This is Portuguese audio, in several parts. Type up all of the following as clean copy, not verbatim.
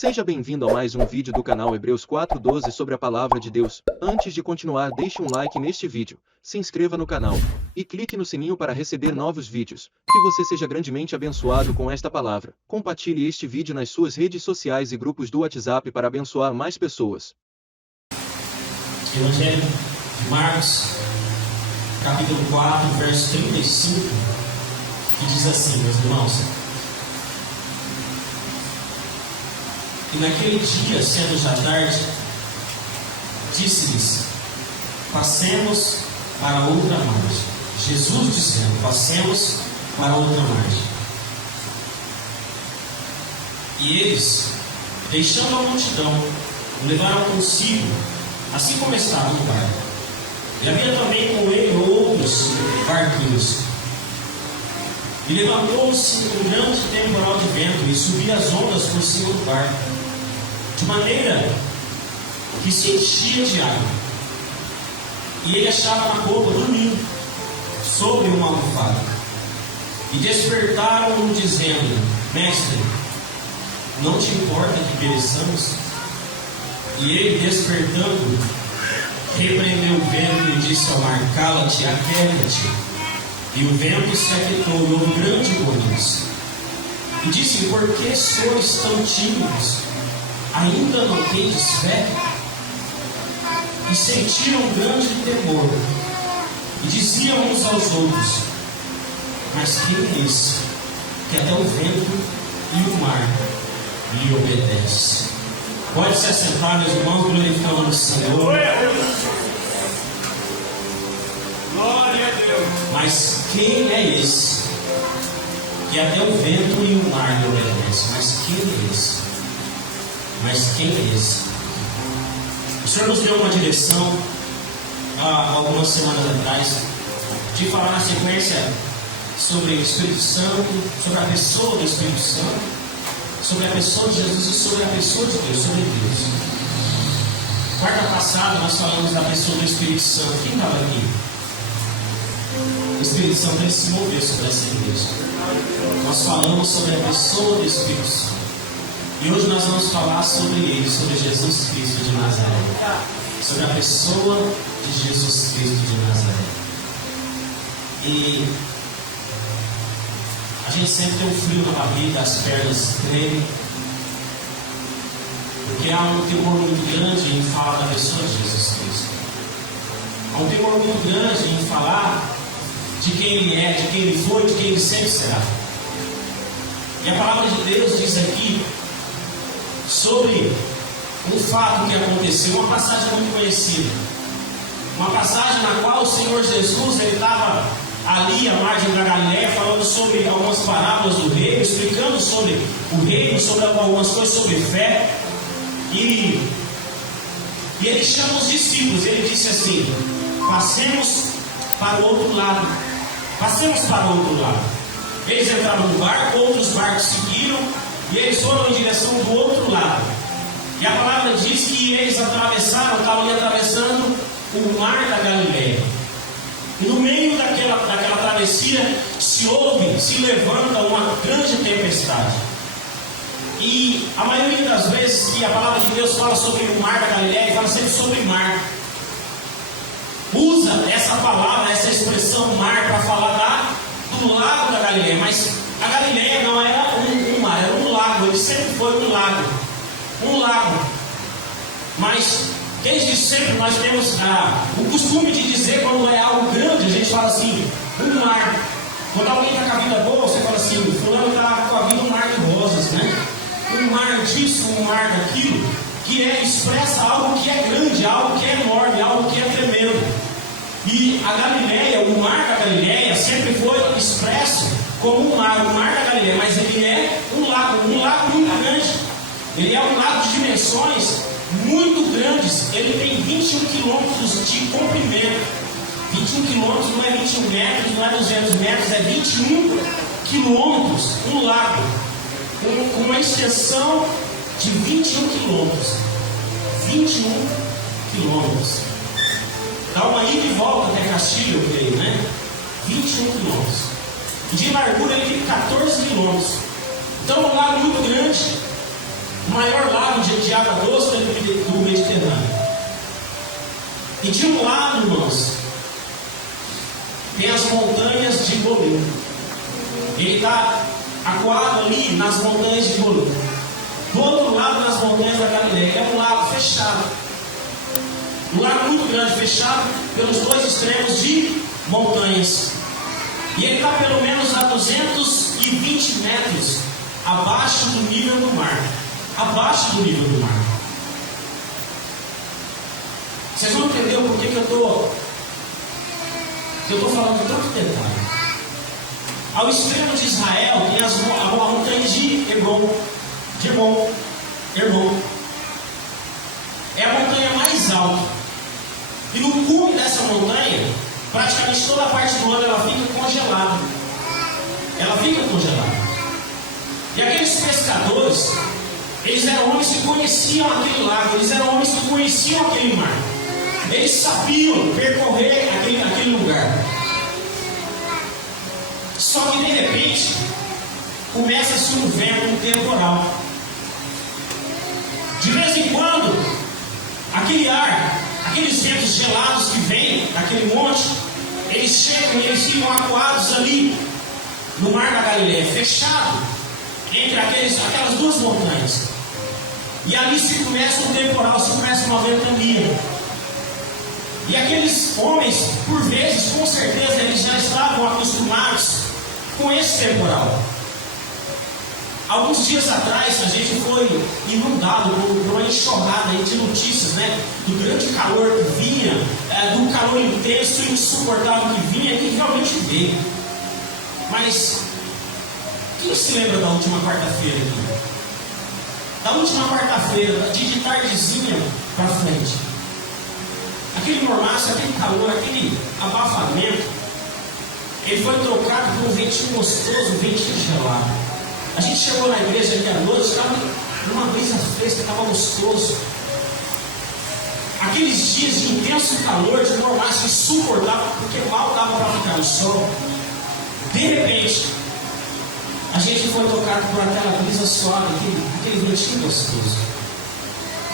Seja bem-vindo a mais um vídeo do canal Hebreus 4:12 sobre a Palavra de Deus. Antes de continuar, deixe um like neste vídeo, se inscreva no canal e clique no sininho para receber novos vídeos. Que você seja grandemente abençoado com esta palavra. Compartilhe este vídeo nas suas redes sociais e grupos do WhatsApp para abençoar mais pessoas. Evangelho de Marcos, capítulo 4, verso 35, que diz assim, meus irmãos: E naquele dia, sendo já tarde, disse-lhes: passemos para outra margem. Jesus dizendo: passemos para outra margem. E eles, deixando a multidão, o levaram consigo, assim como estava no barco. E havia também com ele outros barquinhos. E levantou-se um grande temporal de vento e subia as ondas por cima do barco, de maneira que se enchia de água. E ele achava na popa dormindo sobre uma almofada. E despertaram-no dizendo: Mestre, não te importa que pereçamos? E ele, despertando, repreendeu o vento e disse ao mar: Cala-te, aquieta-te. E o vento se aquietou e houve grande bonança. E disse: Por que sois tão tímidos? Ainda não tendes fé? E sentiram grande temor. E diziam uns aos outros: Mas quem é esse, que até o vento e o mar lhe obedecem? Pode se assentar, meus irmãos, glorificando o Senhor. Glória a Deus. Mas quem é esse, que até o vento e o mar lhe obedecem? Mas quem é esse? Mas quem é esse? O Senhor nos deu uma direção há algumas semanas atrás, de falar na sequência sobre o Espírito Santo, sobre a pessoa do Espírito Santo, sobre a pessoa de Jesus e sobre a pessoa de Deus, sobre Deus. Quarta passada nós falamos da pessoa do Espírito Santo. Quem estava aqui? O Espírito Santo ele se moveu sobre essa igreja. Nós falamos sobre a pessoa do Espírito Santo. E hoje nós vamos falar sobre ele, sobre Jesus Cristo de Nazaré. Sobre a pessoa de Jesus Cristo de Nazaré. E a gente sempre tem um frio na barriga, as pernas tremem, porque há um temor muito grande em falar da pessoa de Jesus Cristo. Há um temor muito grande em falar de quem ele é, de quem ele foi, de quem ele sempre será. E a palavra de Deus diz aqui sobre um fato que aconteceu, uma passagem muito conhecida. Uma passagem na qual o Senhor Jesus ele estava ali à margem da Galileia, falando sobre algumas parábolas do reino, explicando sobre o reino, sobre algumas coisas sobre fé. E ele chama os discípulos, ele disse assim: passemos para o outro lado. Passemos para o outro lado. Eles entraram no barco, outros barcos seguiram, e eles foram em direção do outro lado. E a palavra diz que eles atravessaram, estavam ali atravessando o mar da Galileia. E no meio daquela travessia se levanta uma grande tempestade. E a maioria das vezes que a palavra de Deus fala sobre o mar da Galileia, fala sempre sobre mar. Usa essa palavra, essa expressão mar, para falar do lago da Galileia. Mas a Galileia não era um mar, era um lago. Ele sempre foi um lago. Um lago. Mas desde sempre nós temos o costume de dizer, quando é algo grande, a gente fala assim: um mar. Quando alguém está com a vida boa, você fala assim: o fulano está com a vida um mar de rosas, né? Um mar disso, um mar daquilo, que expressa algo que é grande, algo que é enorme, algo que é tremendo. E a Galileia, o mar da Galileia, sempre foi expresso como o mar da Galileia, mas ele é um lago muito grande. Ele é um lago de dimensões muito grandes. Ele tem 21 quilômetros de comprimento. 21 quilômetros não é 21 metros, não é 200 metros, é 21 quilômetros. Um lago com uma extensão de 21 quilômetros. 21 quilômetros. Dá uma ida e volta até Castilho, eu creio, né? 21 quilômetros. E de largura ele tem 14 quilômetros. Então é um lago muito grande. o maior lago de água doce do Mediterrâneo. E de um lado, irmãos, tem as montanhas de Golê. Ele está acuado ali nas montanhas de Golê. Do outro lado, nas montanhas da Galileia, que é um lago fechado. Um lago muito grande, fechado pelos dois extremos de montanhas. E ele está pelo menos a 220 metros abaixo do nível do mar. Abaixo do nível do mar. Vocês vão entender o porquê que eu estou falando tanto detalhe. Ao extremo de Israel tem a montanha de Hermon. É a montanha mais alta. E no cume dessa montanha, praticamente toda a parte do ano ela fica congelada. Ela fica congelada. E aqueles pescadores, eles eram homens que conheciam aquele lago, eles eram homens que conheciam aquele mar. Eles sabiam percorrer aquele lugar. Só que de repente começa-se um vento, um temporal. De vez em quando, aquele ar, aqueles ventos gelados que vêm daquele monte, eles chegam e eles ficam acuados ali no mar da Galileia, fechado entre aquelas duas montanhas. E ali se começa um temporal, se começa uma ventania. E aqueles homens, por vezes, com certeza, eles já estavam acostumados com esse temporal. Alguns dias atrás, a gente foi inundado por uma enxurrada de notícias, né? Do grande calor que vinha, do calor intenso e insuportável que vinha, e realmente veio. Mas, quem se lembra da última quarta-feira aqui? Da última quarta-feira, de tardezinha para frente. Aquele mormaço, aquele calor, aquele abafamento, ele foi trocado por um ventinho gostoso, um ventinho gelado. A gente chegou na igreja aqui à noite, estava numa brisa fresca, estava gostoso. Aqueles dias de intenso calor, de mormaço insuportável, porque mal dava para ficar no sol. De repente, a gente foi tocado por aquela brisa suave, aquele ventinho gostoso.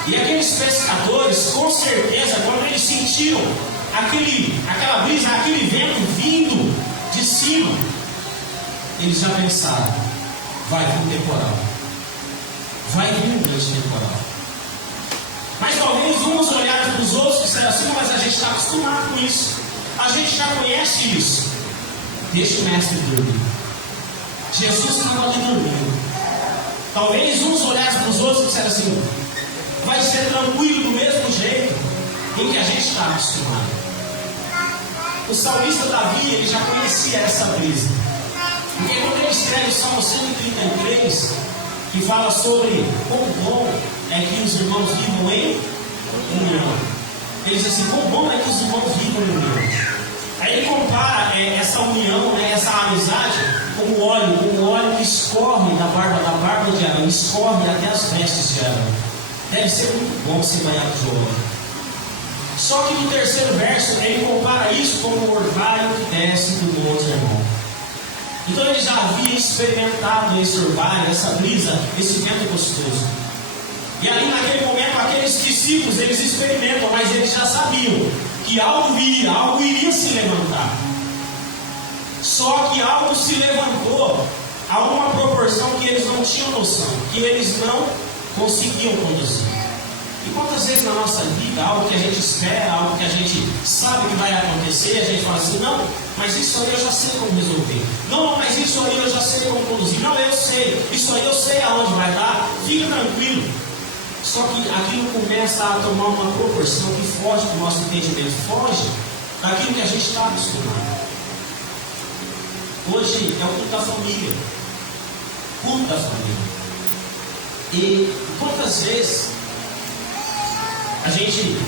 E aqueles pescadores, com certeza, quando eles sentiram aquela brisa, aquele vento vindo de cima, eles já pensaram: vai vir um temporal. Vai vir um grande temporal. Mas talvez uns olharam para os outros e disseram assim: mas a gente está acostumado com isso. A gente já conhece isso. Deixa o mestre dormir. Jesus estava ali dormindo. Talvez uns olhassem para os outros e disseram assim: vai ser tranquilo do mesmo jeito em que a gente está acostumado. O salmista Davi, ele já conhecia essa brisa. Porque quando ele escreve o Salmo 133, que fala sobre quão bom é que os irmãos vivam em união. Ele diz assim: quão bom é que os irmãos vivam em união. Aí ele compara essa união, essa amizade, como óleo que escorre da barba de Arão, escorre até as vestes de Arão. Deve ser muito bom ser banhado de óleo. Só que no terceiro verso ele compara isso com o orvalho que desce do Monte Hermon. Então ele já havia experimentado esse orvalho, essa brisa, esse vento gostoso. E ali naquele momento aqueles discípulos, eles experimentam, mas eles já sabiam que algo iria se levantar. Só que algo se levantou a uma proporção que eles não tinham noção, que eles não conseguiam conduzir. E quantas vezes na nossa vida, algo que a gente espera, algo que a gente sabe que vai acontecer, a gente fala assim: não, mas isso aí eu já sei como resolver. Não, mas isso aí eu já sei como conduzir. Não, eu sei, isso aí eu sei aonde vai dar, fica tranquilo. Só que aquilo começa a tomar uma proporção que foge do nosso entendimento, foge daquilo que a gente está acostumado. Hoje é o culto da família. Culto da família. E quantas vezes a gente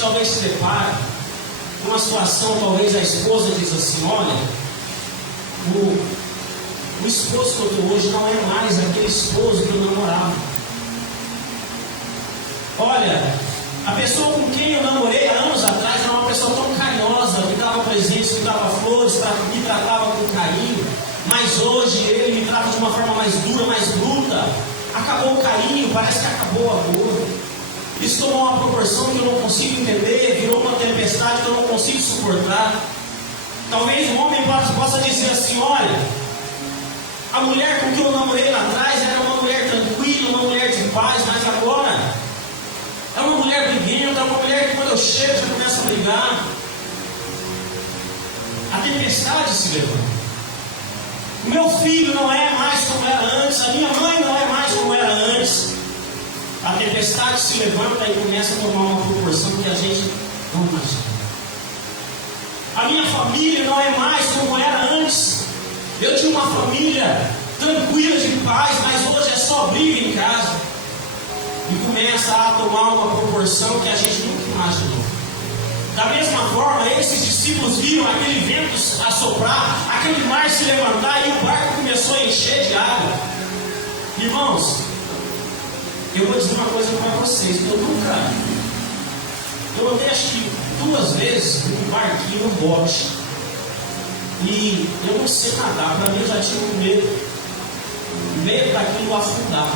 talvez se depara com uma situação, talvez a esposa diz assim: olha, o esposo que eu tenho hoje não é mais aquele esposo que eu namorava. Olha, a pessoa com quem eu namorei há anos atrás era uma pessoa tão carinhosa, me dava presentes, me dava flores, me tratava com carinho. Mas hoje ele me trata de uma forma mais dura, mais bruta. acabou o carinho, parece que acabou o amor. Isso tomou uma proporção que eu não consigo entender, virou uma tempestade que eu não consigo suportar. Talvez um homem possa dizer assim: olha, a mulher com que eu namorei lá atrás era uma mulher tranquila, uma mulher de paz, mas agora é uma mulher briguenta, é uma mulher que quando eu chego já começa a brigar. A tempestade se levanta. O meu filho não é mais como era antes, a minha mãe não é mais como era antes. A tempestade se levanta e começa a tomar uma proporção que a gente não imagina. A minha família não é mais como era antes. Eu tinha uma família tranquila, de paz, mas hoje é só briga em casa. E começa a tomar uma proporção que a gente nunca imaginou. Da mesma forma, esses discípulos viram aquele vento assoprar, aquele mar se levantar e o barco começou a encher de água. Irmãos, eu vou dizer uma coisa para vocês: eu andei acho que 2 vezes num barquinho, num bote, e eu não sei nadar. Para mim eu já tinha medo daquilo afundar.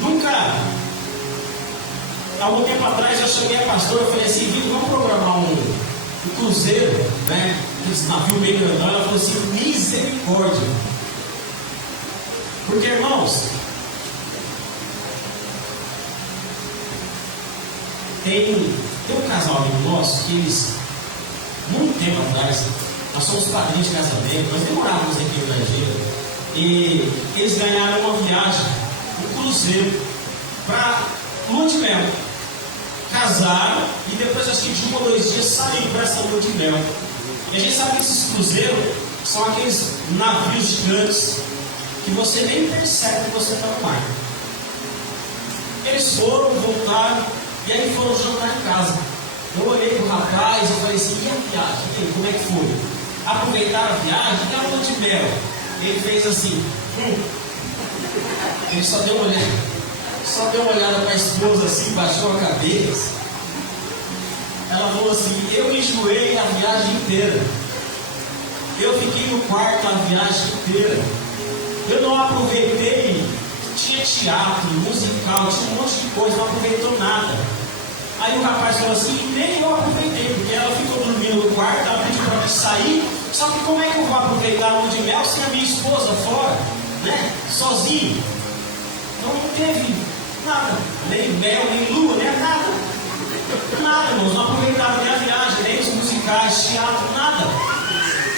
Nunca. Algum tempo atrás eu cheguei a pastor, eu falei assim: Vitor, vamos programar um cruzeiro, né? Esse navio bem grandão. Ela falou assim: misericórdia. Porque, irmãos, tem um casal amigo nosso que eles, muito tempo atrás, nós somos padrinhos de casamento, nós demorávamos aqui no Brasil, e eles ganharam uma viagem, um cruzeiro, para lua de mel. Casaram e depois, acho que de 1 ou 2 dias, saíram para essa lua de mel. E a gente sabe que esses cruzeiros são aqueles navios gigantes que você nem percebe que você está no mar. Eles foram, voltaram e aí foram jantar em casa. Eu olhei para o rapaz e falei assim: e a viagem? E aí, como é que foi? Aproveitaram a viagem e a lua de mel. Ele fez assim. Ele só deu uma olhada para a esposa assim, baixou a cabeça. Ela falou assim: eu enjoei a viagem inteira. Eu fiquei no quarto a viagem inteira. Eu não aproveitei. Tinha teatro, musical, tinha um monte de coisa, não aproveitou nada. Aí o rapaz falou assim: nem eu aproveitei, porque ela ficou dormindo no quarto, ela pediu para mim sair. Só que como é que eu vou aproveitar a lua de mel sem a minha esposa fora, né? Sozinho. Então não teve nada, nem mel, nem lua, nem nada. Nada, irmãos, não aproveitaram nem a viagem, nem os musicais, teatro, nada.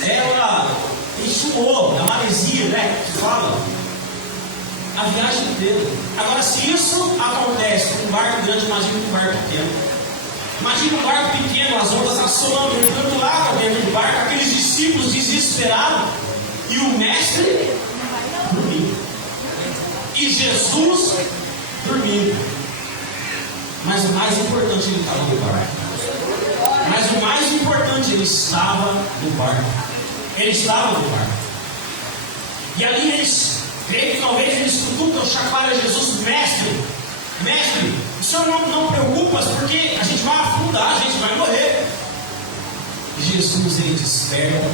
Ela enxumou, a maresia, né? Que fala. A viagem inteira. Agora, se isso acontece com um barco grande, imagina um barco pequeno. Imagina um barco pequeno, as ondas assolando, entrando água dentro do barco, aqueles discípulos desesperados, e o mestre dormindo. E Jesus dormindo. Mas o mais importante, ele estava no barco. Mas o mais importante, ele estava no barco. Ele estava no barco. E ali eles, creio que talvez eles cutucam, chacoalham Jesus: mestre, o senhor não preocupa, porque a gente vai afundar, a gente vai morrer. Jesus, ele desperta.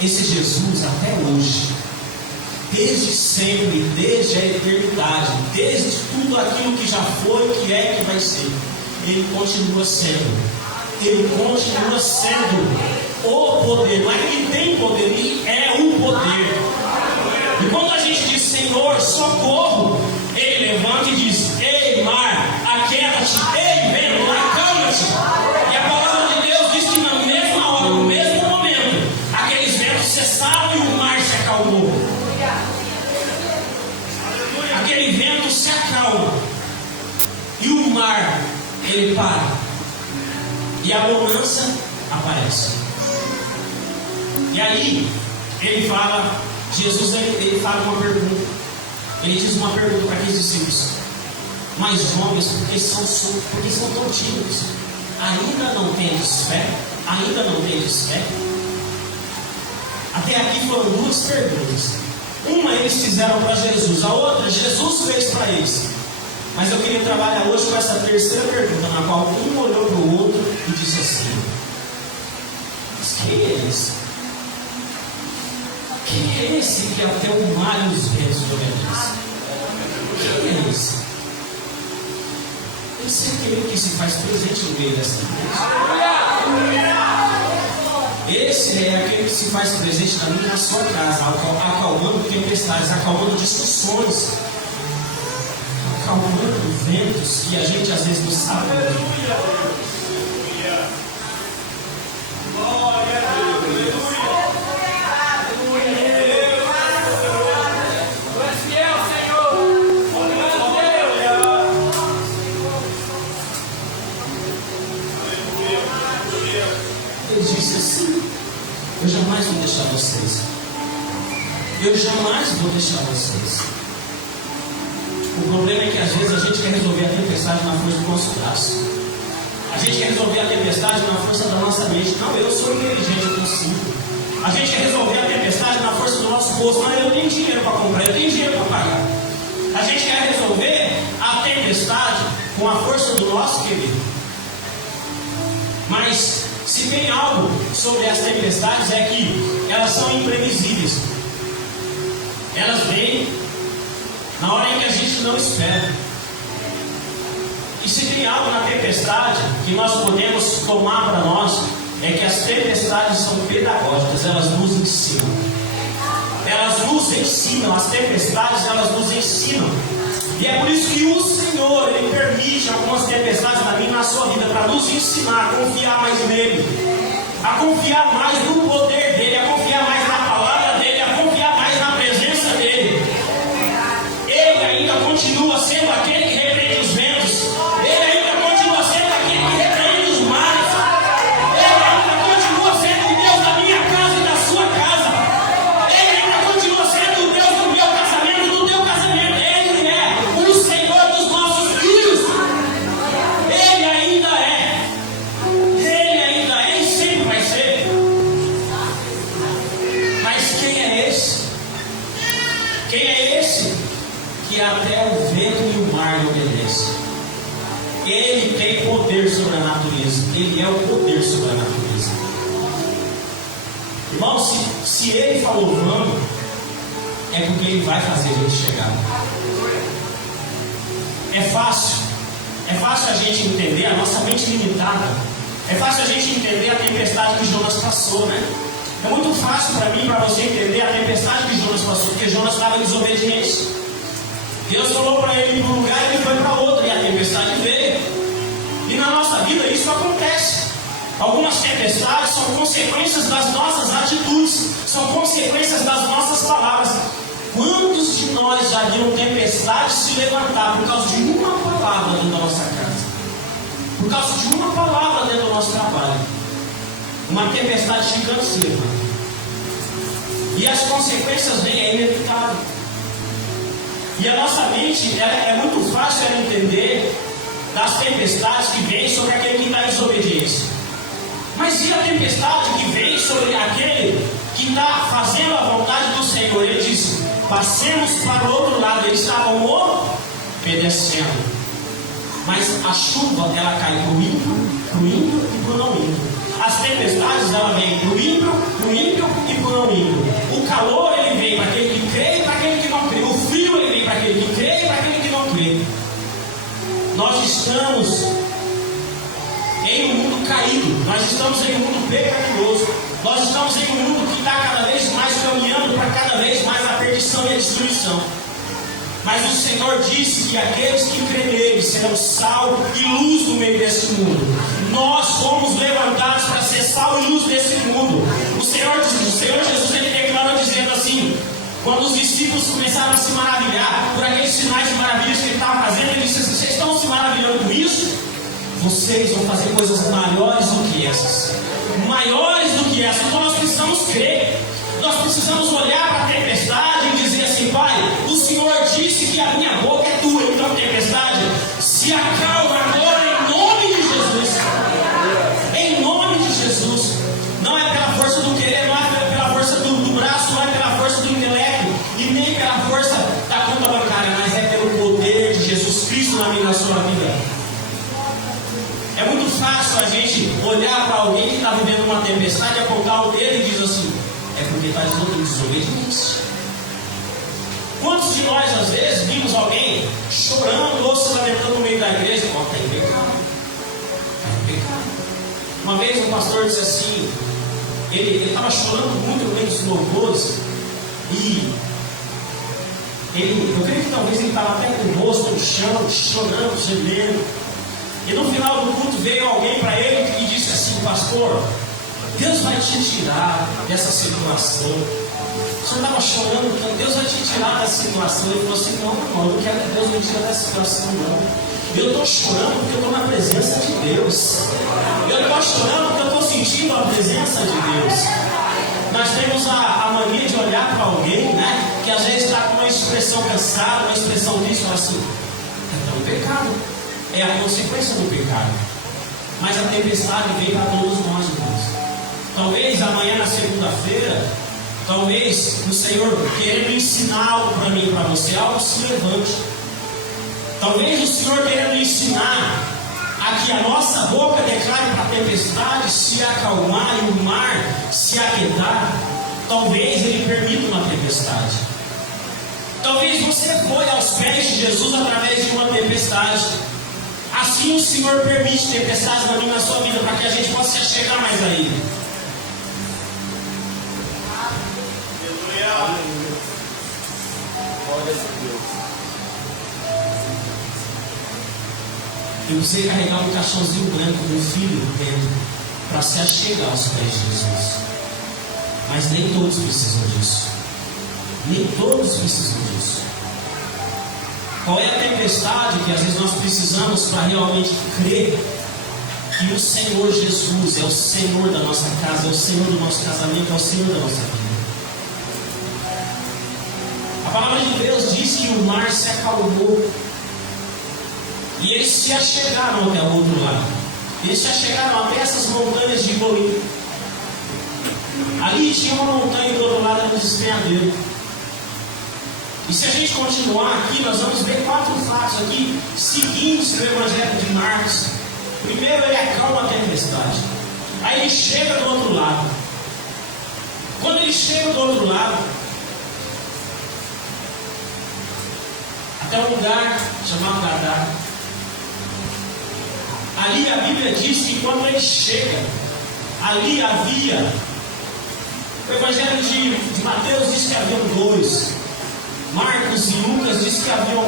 Esse Jesus, até hoje, desde sempre, desde a eternidade, desde tudo aquilo que já foi, que é, que vai ser, ele continua sendo. Ele continua sendo o poder. Mas ele tem poder, ele é o poder. E quando a gente diz: Senhor, socorro, ele levanta e diz: ei mar, aquieta-te, ei vento, acalma-te. E a palavra de Deus diz que na mesma hora, no mesmo momento, aqueles ventos cessaram e o mar se acalmou. Aquele vento se acalma e o mar, ele para. E a bonança aparece. E aí, ele fala, Jesus, ele fala uma pergunta. Ele diz uma pergunta para aqueles discípulos: mas homens, porque são tão tímidos, ainda não tendes fé? Ainda não tendes fé? Até aqui foram 2 perguntas. Uma eles fizeram para Jesus, a outra Jesus fez para eles. Mas eu queria trabalhar hoje com essa terceira pergunta, na qual um olhou para o outro e disse assim: mas quem é esse? Quem é esse que até o mar e os ventos obedecem? faz presente no meio dessa igreja. Esse é aquele que se faz presente também na sua casa, acalmando tempestades, acalmando discussões, acalmando ventos que a gente às vezes não sabe. Ele disse assim: eu jamais vou deixar vocês. Eu jamais vou deixar vocês. O problema é que às vezes a gente quer resolver a tempestade na força do nosso braço. A gente quer resolver a tempestade na força da nossa mente. Não, eu sou inteligente, eu consigo. A gente quer resolver a tempestade na força do nosso bolso. Não, eu tenho dinheiro para comprar, eu tenho dinheiro para pagar. A gente quer resolver a tempestade com a força do nosso querido. Mas se tem algo sobre as tempestades é que elas são imprevisíveis. Elas vêm na hora em que a gente não espera. E se tem algo na tempestade que nós podemos tomar para nós, é que as tempestades são pedagógicas, elas nos ensinam. Elas nos ensinam, as tempestades elas nos ensinam. E é por isso que o Senhor, Ele permite algumas tempestades na minha e na sua vida, para nos ensinar a confiar mais nele, a confiar mais no poder dEle, a confiar mais na palavra dEle, a confiar mais na presença dEle. Ele ainda continua sendo aquele que repreende os ventos, Ele ainda continua sendo aquele que repreende os mares, Ele ainda continua sendo o Deus da minha casa e da sua casa, Ele ainda continua sendo o Deus do meu casamento, do teu casamento. Ele é o Senhor dos nossos filhos. Ele ainda é e sempre vai ser. Mas quem é esse? Quem é esse que até o vento e o mar lhe obedecem? Ele tem poder sobre a natureza. Ele é o poder sobre a natureza. Irmão, se ele falou vamos, é porque ele vai fazer a gente chegar. É fácil a gente entender, a nossa mente limitada. É fácil a gente entender a tempestade que Jonas passou, né? É muito fácil para mim e para você entender a tempestade que Jonas passou, porque Jonas estava em desobediência. Deus falou para ele ir para um lugar e ele foi para outro, e a tempestade veio. E na nossa vida isso acontece. Algumas tempestades são consequências das nossas atitudes, são consequências das nossas palavras. Quantos de nós já viram tempestades se levantar por causa de uma palavra dentro da nossa casa? Por causa de uma palavra dentro do nosso trabalho? Uma tempestade gigante se levanta. E as consequências vêm, é inevitável. E a nossa mente, é muito fácil ela entender das tempestades que vêm sobre aquele que está em desobediência. Mas e a tempestade que vem sobre aquele que está fazendo a vontade do Senhor? Ele diz: passemos para o outro lado. Eles estavam obedecendo. Mas a chuva, ela cai para o ímpio e para o não ímpio. As tempestades, ela vem para o ímpio e para o não ímpio. O calor, ele vem para aquele que crê e para aquele que não crê. O frio, ele vem para aquele que crê e para aquele que não crê. Nós estamos em um mundo caído. Nós estamos em um mundo pecaminoso. Nós estamos em um mundo que está cada vez mais caminhando para cada vez mais a perdição e a destruição. Mas o Senhor disse que aqueles que crêem nele serão sal e luz no meio desse mundo. Nós fomos levantados para ser sal e luz desse mundo. O Senhor Jesus, ele declarou dizendo assim, quando os discípulos começaram a se maravilhar por aqueles sinais e maravilhas que ele estava fazendo, ele disse: vocês estão se maravilhando com isso? Vocês vão fazer coisas maiores do que essas. Maiores do que essas. Então nós precisamos crer. Nós precisamos olhar para a tempestade e dizer assim: Pai, o Senhor disse que a minha boca é tua. Então, tempestade, se acalma agora em nome de Jesus. Em nome de Jesus. Não é pela força do querer, não é pela força do braço, não é pela força do intelecto e nem pela força da conta bancária, mas é pelo poder de Jesus Cristo na minha e na sua vida. É muito fácil a gente olhar para alguém que está vivendo uma tempestade, apontar o dedo e dizer assim: é porque está em desobediência. Quantos de nós, às vezes, vimos alguém chorando ou se lamentando no meio da igreja? Está em pecado. Uma vez um pastor disse assim, ele estava chorando muito no meio dos louvores, e eu creio que talvez ele estava até com o rosto no chão, chorando, gemendo. E no final do culto veio alguém para ele e disse assim: pastor, Deus vai te tirar dessa situação. O senhor estava chorando, então Deus vai te tirar dessa situação. Ele falou assim: não, irmão, eu não quero que Deus me tire dessa situação, não. Eu estou chorando porque eu estou na presença de Deus. Eu estou chorando porque eu estou sentindo a presença de Deus. Nós temos a mania de olhar para alguém, né, que às vezes está com uma expressão cansada, uma expressão triste, e fala assim: é um pecado, é a consequência do pecado. Mas a tempestade vem para todos nós, irmãos. Talvez amanhã, na segunda-feira, talvez o Senhor querendo ensinar algo para mim e para você, algo se levante. Talvez o Senhor querendo ensinar a que a nossa boca declare para a tempestade se acalmar e o mar se aquietar. Talvez Ele permita uma tempestade. Talvez você foi aos pés de Jesus através de uma tempestade. Assim o Senhor permite tempestades na minha e na sua vida, para que a gente possa se chegar mais a Ele. Glória a Deus. Eu precisei carregar um caixãozinho branco do filho dentro para se achegar aos pés de Jesus. Mas nem todos precisam disso. Nem todos precisam disso. Qual é a tempestade que às vezes nós precisamos para realmente crer que o Senhor Jesus é o Senhor da nossa casa, é o Senhor do nosso casamento, é o Senhor da nossa vida? A palavra de Deus diz que o mar se acalmou. E eles se achegaram até o outro lado. Eles se achegaram até essas montanhas de Bolim. Ali tinha uma montanha do outro lado do despenhadeiro. E se a gente continuar aqui, nós vamos ver 4 fatos aqui seguintes do Evangelho de Marcos. Primeiro, ele acalma a tempestade. Aí ele chega do outro lado. Quando ele chega do outro lado, até um lugar chamado Gadara. Ali a Bíblia diz que quando ele chega, ali havia, o Evangelho de Mateus diz que havia 2, Marcos e Lucas diz que havia 1.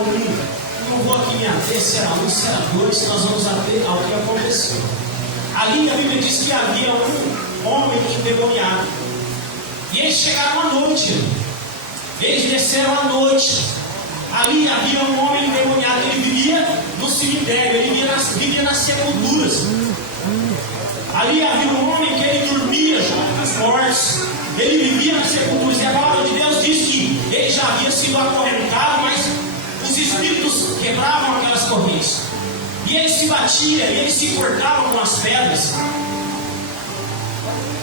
Não vou aqui me ater se era 1, se era 2, nós vamos ater ao que aconteceu. Ali a Bíblia diz que havia um homem endemoniado. E eles chegaram à noite. Eles desceram à noite. Ali havia um homem endemoniado. Ele vivia no cemitério, ele vivia nas sepulturas. Ali havia um homem que ele dormia junto com os mortos. Ele vivia nas sepulturas. E a palavra de Deus diz que ele já havia sido acorrentado, mas os espíritos quebravam aquelas correntes. E ele se batia, e ele se cortava com as pedras.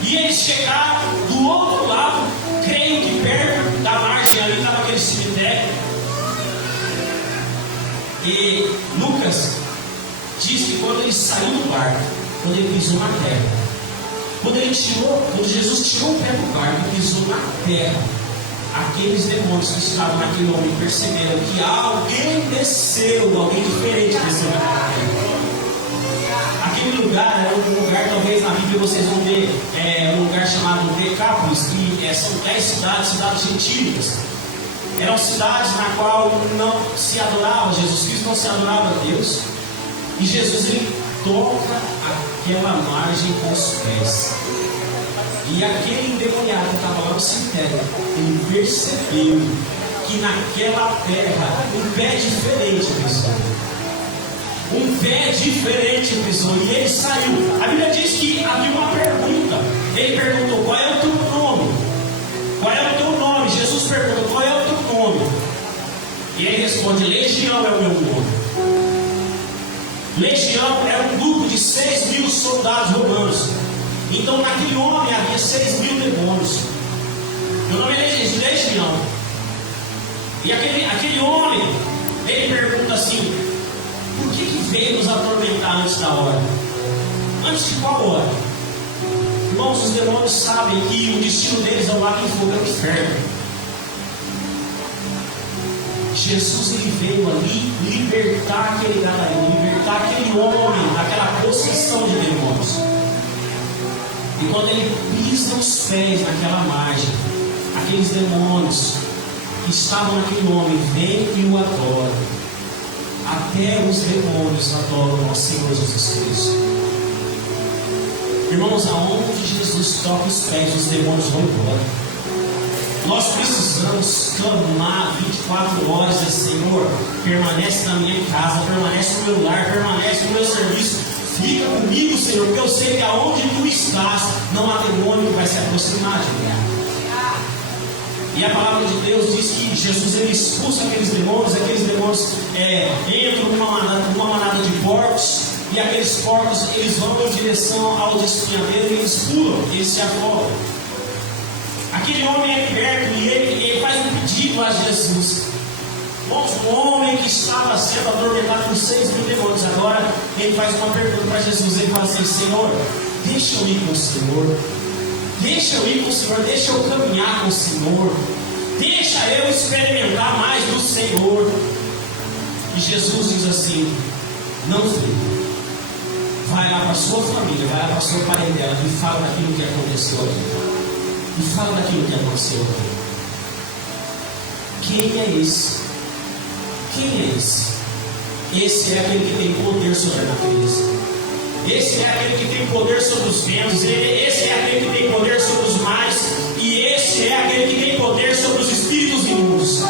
E eles chegaram do outro lado, creio que perto da margem ali estava aquele cemitério. E Lucas diz que quando ele saiu do barco, quando ele pisou na terra, quando Jesus tirou o pé do barco e pisou na terra, aqueles demônios que estavam naquele homem perceberam que alguém desceu, alguém diferente desceu naquela terra. Aquele lugar era um lugar, talvez na Bíblia vocês vão ver, um lugar chamado Decápolis, que são 10 cidades gentílicas. Eram cidades na qual não se adorava Jesus Cristo, não se adorava a Deus. E Jesus ele toca aquela margem com os pés. E aquele endemoniado que estava lá no cemitério, ele percebeu que naquela terra um pé diferente pisou. Um pé diferente pisou. E ele saiu. A Bíblia diz que havia uma pergunta. Ele perguntou: qual é o teu nome? Qual é o teu nome? Jesus perguntou: qual é o teu nome? E ele responde: Legião é o meu nome. Legião era um grupo de 6.000 soldados romanos. Então naquele homem havia 6.000 demônios. Meu nome é Legião. E aquele homem, ele pergunta assim: por que veio nos atormentar antes da hora? Antes de qual hora? Irmãos, os demônios sabem que o destino deles é o lago de fogo, é o inferno. Jesus ele veio ali libertar aquele gadareno, libertar aquele homem daquela possessão de demônios. E quando ele pisa os pés naquela margem, aqueles demônios que estavam naquele homem vêm e o adoram. Até os demônios adoram ao Senhor Jesus Cristo. Irmãos, aonde Jesus toca os pés, os demônios vão embora. Nós precisamos clamar 24 horas, Senhor, permanece na minha casa, permanece no meu lar, permanece no meu serviço. Fica comigo, Senhor, porque eu sei que aonde tu estás, não há demônio que vai se aproximar de mim. E a palavra de Deus diz que Jesus ele expulsa aqueles demônios entram numa manada de porcos, e aqueles porcos eles vão em direção ao despenhadeiro e eles pulam, eles se afogam. Aquele homem é liberto e ele faz um pedido a Jesus. Um homem que estava sendo atormentado por 6.000 demônios, agora ele faz uma pergunta para Jesus. Ele fala assim: Senhor, deixa eu ir com o Senhor, deixa eu ir com o Senhor, deixa eu caminhar com o Senhor, deixa eu experimentar mais do Senhor. E Jesus diz assim: não, filho, vai lá para a sua família, vai lá para a sua parentela e fala daquilo que aconteceu aqui. E fala daquilo que aconteceu aqui. Quem é esse? Quem é esse? Esse é aquele que tem poder sobre a natureza. Esse é aquele que tem poder sobre os ventos. Esse é aquele que tem poder sobre os mares. E esse é aquele que tem poder sobre os espíritos imundos.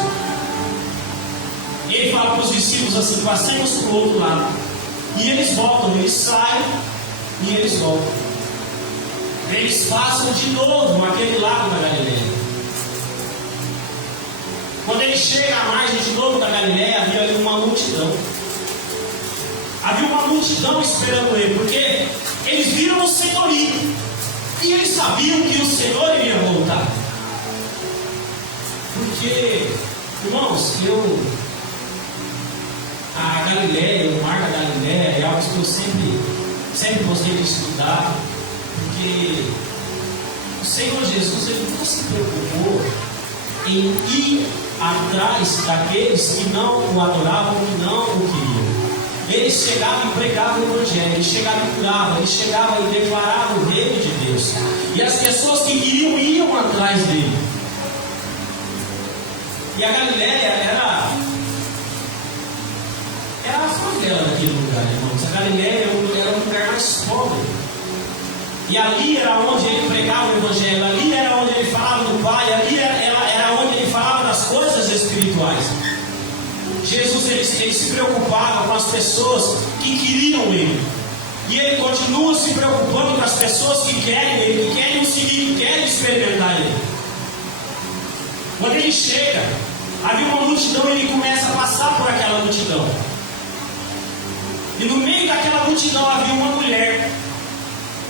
Ele fala para os discípulos assim: passemos para o outro lado. E eles voltam, eles saem e eles voltam. Eles passam de novo aquele lago da Galileia. Quando ele chega à margem de novo da Galileia, havia ali uma multidão. Havia uma multidão esperando ele, porque eles viram o Senhor ir. E eles sabiam que o Senhor iria voltar. Porque, irmãos, a Galileia, o mar da Galileia é algo que eu sempre gostei de estudar. Porque o Senhor Jesus ele não se preocupou em ir atrás daqueles que não o adoravam, que não o queriam. Ele chegava e pregava o Evangelho, ele chegava e curava, ele chegava e declarava o reino de Deus. E as pessoas que queriam iam atrás dele. E a Galileia era a favela daquele lugar, irmãos. A Galileia era um lugar mais pobre. E ali era onde ele pregava o Evangelho, ali era onde ele falava do Pai, ali era onde ele falava das coisas espirituais. Jesus ele se preocupava com as pessoas que queriam ele. E ele continua se preocupando com as pessoas que querem ele, que querem o seguir, que querem experimentar ele. Quando ele chega, havia uma multidão e ele começa a passar por aquela multidão. E no meio daquela multidão havia uma mulher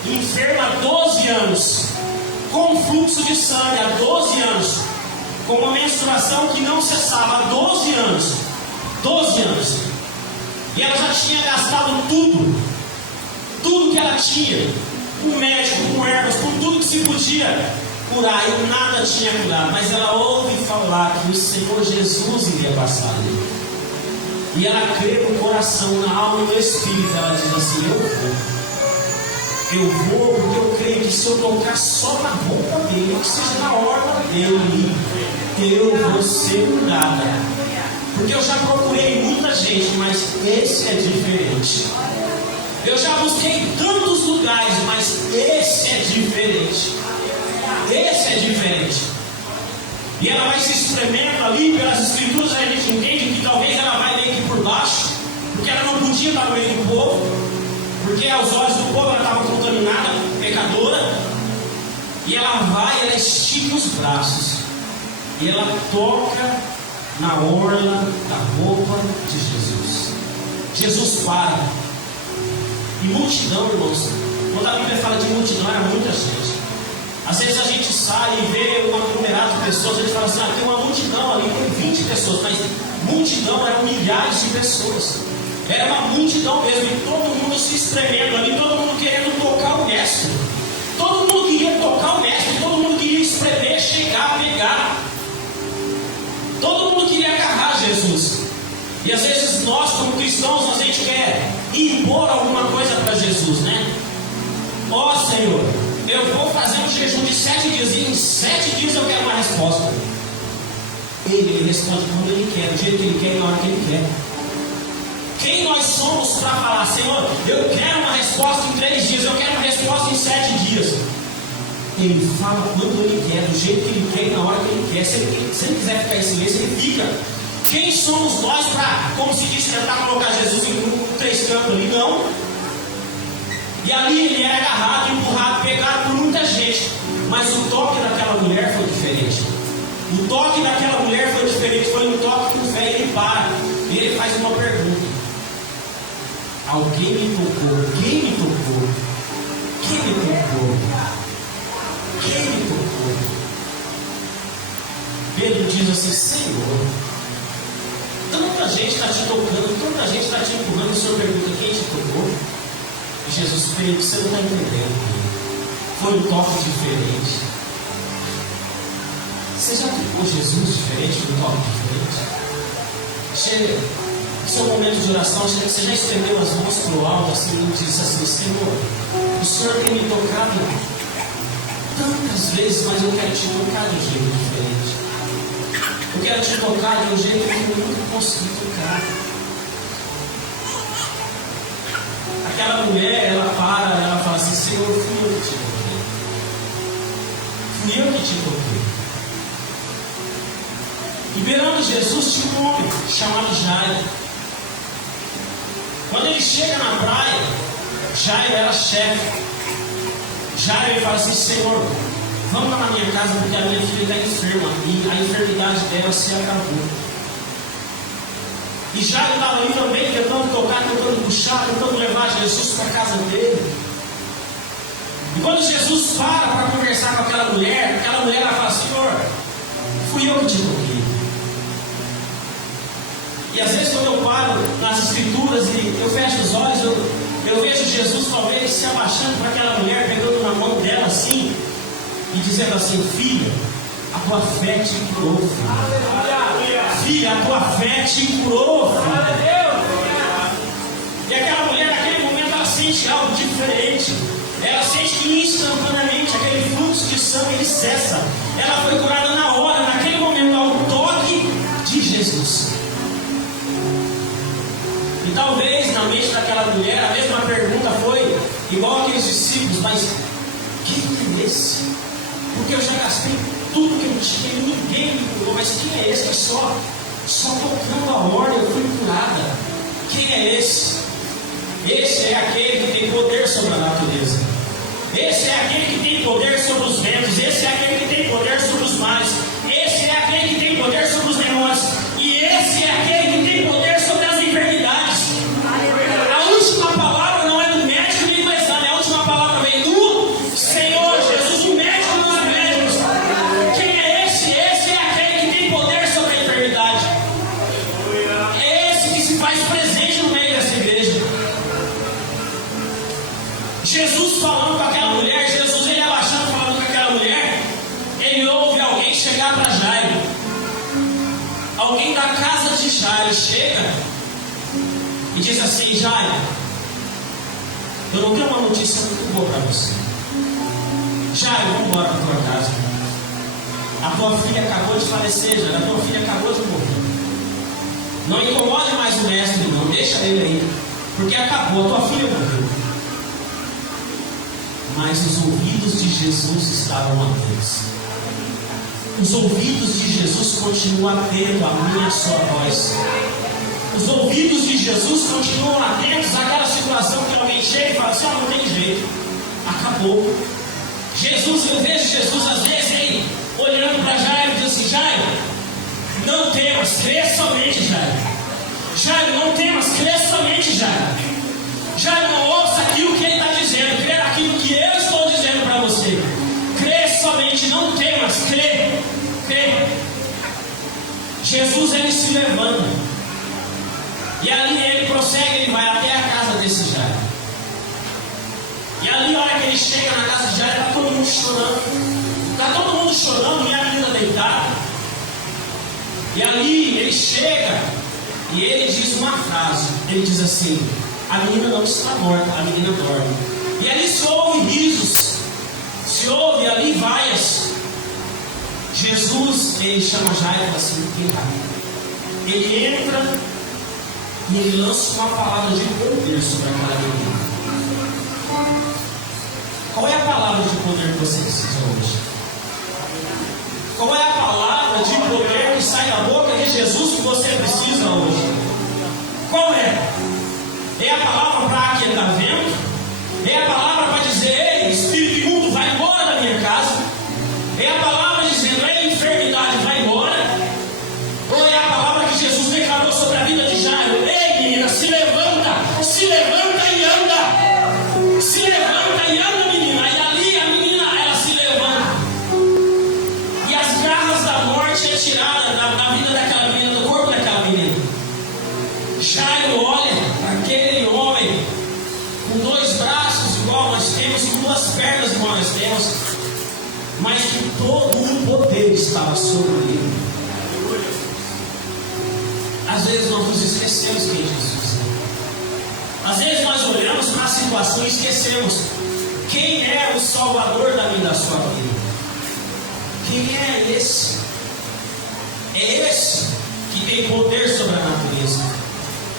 enferma há 12 anos, com fluxo de sangue há 12 anos, com uma menstruação que não cessava há 12 anos. 12 anos. E ela já tinha gastado tudo que ela tinha, com médico, com ervas, com tudo que se podia curar, e nada tinha curado. Mas ela ouve falar que o Senhor Jesus iria passar ali. E ela crê no coração, na alma e no espírito. Ela diz assim: eu vou porque eu creio que se eu tocar só na roupa dele, que seja na orla dele, eu vou ser curada. Porque eu já procurei muita gente, mas esse é diferente. Eu já busquei tantos lugares, mas esse é diferente. Esse é diferente. E ela vai se espremendo ali pelas escrituras. A gente entende que talvez ela vai meio que por baixo, porque ela não podia estar no meio do povo, porque aos olhos do povo ela estava contaminada, pecadora. E ela vai, ela estica os braços e ela toca na orla da roupa de Jesus. Jesus para. E multidão, irmãos, quando a Bíblia fala de multidão, era muita gente. Às vezes a gente sai e vê um aglomerado de pessoas, a gente fala assim: tem uma multidão ali com 20 pessoas, mas multidão eram milhares de pessoas. Era uma multidão mesmo, e todo mundo se espremendo ali, todo mundo querendo tocar o mestre. Todo mundo queria tocar o mestre, todo mundo queria espremer, chegar, pegar. Todo mundo queria agarrar Jesus. E às vezes nós, como cristãos, a gente quer impor alguma coisa para Jesus, né? Ó Senhor, eu vou fazer um jejum de 7 dias e em 7 dias eu quero uma resposta. Ele responde quando ele quer, do jeito que ele quer e na hora que ele quer. Quem nós somos para falar, Senhor, eu quero uma resposta em 3 dias, eu quero uma resposta em 7 dias? Ele fala quando ele quer, do jeito que ele quer e na hora que ele quer. Se ele quiser ficar em silêncio, ele fica. Quem somos nós para, como se diz, tentar colocar Jesus em 3 campos ali? Não. E ali ele era agarrado, empurrado, pegado por muita gente. Mas o toque daquela mulher foi diferente. O toque daquela mulher foi diferente. Foi um toque com fé. Ele para e ele faz uma pergunta: alguém me tocou? Quem me tocou? Quem me tocou? Quem me tocou? Pedro diz assim: Senhor, tanta gente está te tocando, tanta gente está te empurrando. O Senhor pergunta: quem te tocou? E Jesus, Pedro, você não está entendendo. Foi um toque diferente. Você já tocou Jesus diferente, um toque diferente? Chega, no seu momento de oração, chega, você já estendeu as mãos para o alto assim, e disse assim: Senhor, o Senhor tem me tocado tantas vezes, mas eu quero te tocar de um jeito diferente. Eu quero te tocar de um jeito que eu nunca consegui tocar. Aquela mulher, ela fala assim: Senhor, fui eu que te toquei. Fui eu que te toquei. E beirando Jesus tinha um homem chamado Jairo. Quando ele chega na praia, Jairo era chefe. Jairo ele fala assim: Senhor, vamos lá na minha casa porque a minha filha está enferma e a enfermidade dela se acabou. E Jairo estava ali também tentando tocar, tentando puxar, tentando levar Jesus para a casa dele. E quando Jesus para conversar com aquela mulher ela fala: Senhor, fui eu que te toquei. E às vezes quando eu paro nas escrituras e eu fecho os olhos, eu vejo Jesus talvez se abaixando para aquela mulher, pegando na mão dela assim, e dizendo assim: filha, a tua fé te curou, filha. Filha, a tua fé te curou, filha. E aquela mulher naquele momento ela sente algo diferente. Ela sente que instantaneamente aquele fluxo de sangue ele cessa. Ela foi curada na hora, naquele momento, ao toque de Jesus. E talvez na mente daquela mulher a mesma pergunta foi igual aqueles discípulos: mas quem é esse? Porque eu já gastei tudo que eu tinha e ninguém me curou. Mas quem é esse que só tocando a ordem eu fui curada? Quem é esse? Esse é aquele que tem poder sobre a natureza. Esse é aquele que tem poder sobre os ventos. Esse é aquele que tem poder sobre os mares. Esse é aquele que tem poder sobre os demônios. E esse é aquele que tem poder sobre as enfermidades. A última palavra não é do médico nem do exame. A última palavra vem do Senhor Jesus, o médico dos médicos. Quem é esse? Esse é aquele que tem poder sobre a enfermidade. É esse que se faz presente no meio dessa igreja. Jesus falando com aquela mulher, Jesus ele abaixando falando com aquela mulher, ele ouve alguém chegar para Jairo. Alguém da casa de Jairo chega e diz assim: Jairo, eu não tenho uma notícia muito boa para você. Jairo, vamos embora para a tua casa. A tua filha acabou de falecer, Jairo. A tua filha acabou de morrer. Não incomode mais o mestre, não. Deixa ele aí. Porque acabou, a tua filha morreu. Mas os ouvidos de Jesus estavam atentos. Os ouvidos de Jesus continuam atentos à minha e à sua voz. Os ouvidos de Jesus continuam atentos àquela situação que alguém chega e fala assim: não tem jeito, acabou. Jesus, eu vejo Jesus às vezes aí, olhando para Jairo e diz assim: Jairo, não temas, crê somente, Jairo. Jairo, não temas, crê somente, Jairo. Jairo, não ouça aquilo que ele está dizendo, crê naquilo que eu estou dizendo para você. Crê somente, não temas, crê. Jesus ele se levanta e ali ele prossegue, ele vai até a casa desse Jairo. E ali, a hora que ele chega na casa de Jairo, está todo mundo chorando. Está todo mundo chorando e a menina deitada. E ali ele chega e ele diz uma frase. Ele diz assim: a menina não está morta, a menina dorme. E ali se ouve risos. se ouve ali vaias. Jesus, ele chama Jairo e fala assim: vem cá. Ele entra e ele lança uma palavra de poder sobre aquela menina. Qual é a palavra de poder que você precisa hoje? Qual é a palavra de poder que sai da boca de Jesus que você precisa hoje? Qual é? É a palavra para aquietar vento? É a palavra para dizer: ei, espírito imundo, vai embora da minha casa? É a palavra dizendo: ei, enfermidade, vai embora? Ou é a palavra que Jesus declarou sobre a vida de Jairo? Ei, menina, se levanta e anda. Se levanta e anda, menina. E ali a menina, ela se levanta. E as garras da morte é tirada da vida daquela menina, do corpo daquela menina. Jairo olha aquele homem com 2 braços igual nós temos, com 2 pernas igual nós temos, mas que todo o poder estava sobre ele. Às vezes nós nos esquecemos quem Jesus é. Às vezes nós olhamos para a situação e esquecemos quem é o Salvador da minha e da sua vida. Quem é esse? É esse que tem poder sobre a natureza.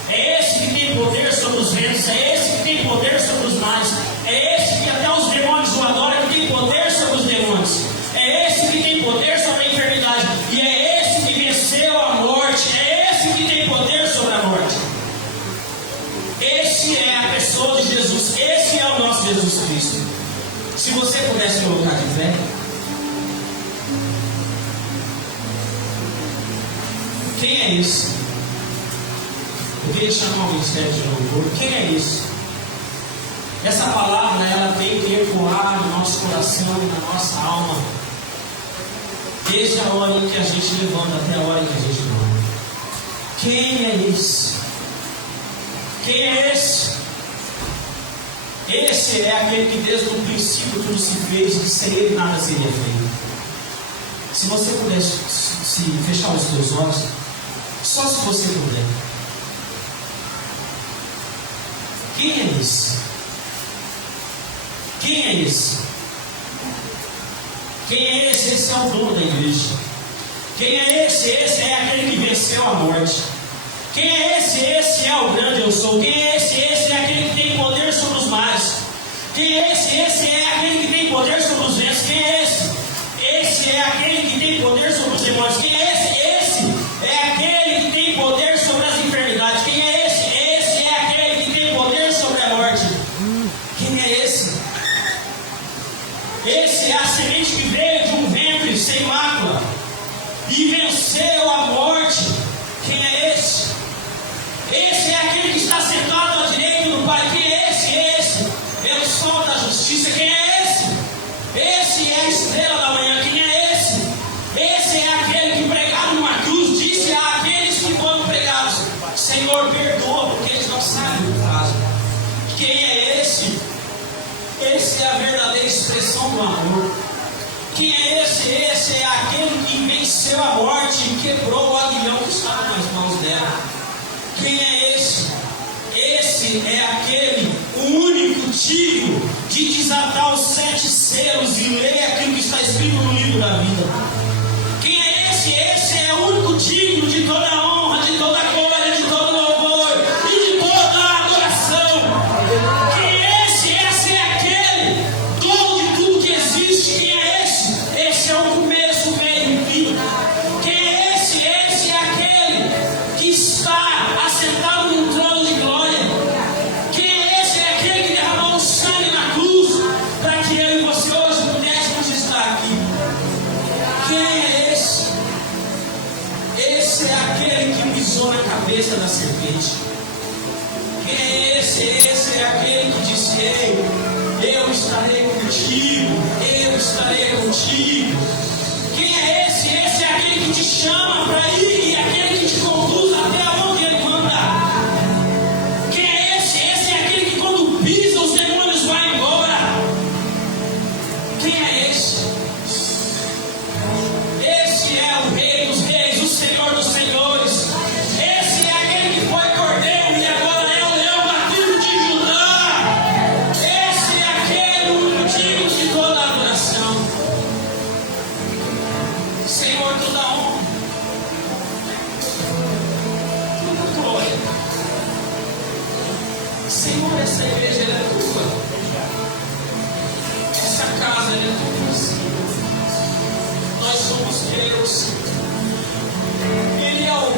É esse que tem poder sobre os ventos. É esse que tem poder sobre os mares. É esse que até os demônios o adoram, que tem poder sobre os demônios. É esse que tem poder sobre a enfermidade. E é esse que venceu a morte. É esse que tem poder sobre a morte. Esse é a pessoa de Jesus. Esse é o nosso Jesus Cristo. Se você pudesse colocar de pé. Quem é esse? Eu queria chamar o ministério de louvor. Quem é esse? Essa palavra, ela tem que ecoar no nosso coração e na nossa alma, desde a hora em que a gente levanta até a hora em que a gente dorme. Quem é esse? Quem é esse? Esse é aquele que desde o princípio tudo se fez e sem ele nada seria feito. Se você pudesse se fechar os teus olhos, só se você puder. Quem é esse? Quem é esse? Quem é esse? Esse é o dono da igreja. Quem é esse? Esse é aquele que venceu a morte. Quem é esse? Esse é o grande eu sou. Quem é esse? Esse é aquele que tem poder sobre os mares. Quem é esse? Esse é aquele que tem poder sobre os ventos. Quem é esse? Esse é aquele que tem poder sobre os demônios. Quem é esse? Esse é aquele que tem poder sobre as enfermidades. Quem é esse? Esse é aquele que tem poder sobre a morte. Quem é esse? Esse é a semente que veio de um ventre sem mácula e venceu a morte. Quem é esse? Esse é aquele que está sentado à direita do Pai. Quem é esse? Esse é o sol da justiça. Quem é esse? Esse é a estrela da manhã. Quem é esse? Esse é aquele que pregado numa cruz disse àqueles que foram pregados: Senhor, perdoa, porque eles não sabem o que fazem. Quem é esse? Esse é a verdadeira expressão do amor. Quem é esse? Esse é aquele que venceu a morte e quebrou o aguilhão que estava nas mãos dela. Quem é esse? Esse é aquele, o único digno de desatar os 7 selos e ler aquilo que está escrito no livro da vida. Quem é esse? Esse é o único digno de toda a honra, de toda a glória, de todo louvor e de toda a adoração. Quem é esse? Esse é aquele dono de tudo que existe. Quem é esse? Esse é o começo, o meio e o fim. Quem é esse? Esse é aquele que está assentado num trono de glória. Quem é esse? É aquele que derramou o sangue na cruz para que eu e você hoje pudéssemos estar aqui. Quem é esse? Esse é aquele que pisou na cabeça da serpente. Quem é esse? Esse é aquele que disse: ei, eu estarei contigo, eu estarei contigo. Quem é esse? Esse é aquele que te chama para ir e aquele que te conduz até onde ele manda. Quem é esse? Esse é aquele que quando pisa os demônios vão embora. Quem é esse? Esse é o Rei dos Reis, o Senhor dos Senhores. Esse é aquele que foi cordeiro e agora é o leão da tribo de Judá. Esse é aquele único digno de toda a adoração. Senhor, essa igreja ela é tua. Essa casa ela é tua, Senhor. Nós somos teus. Ele é o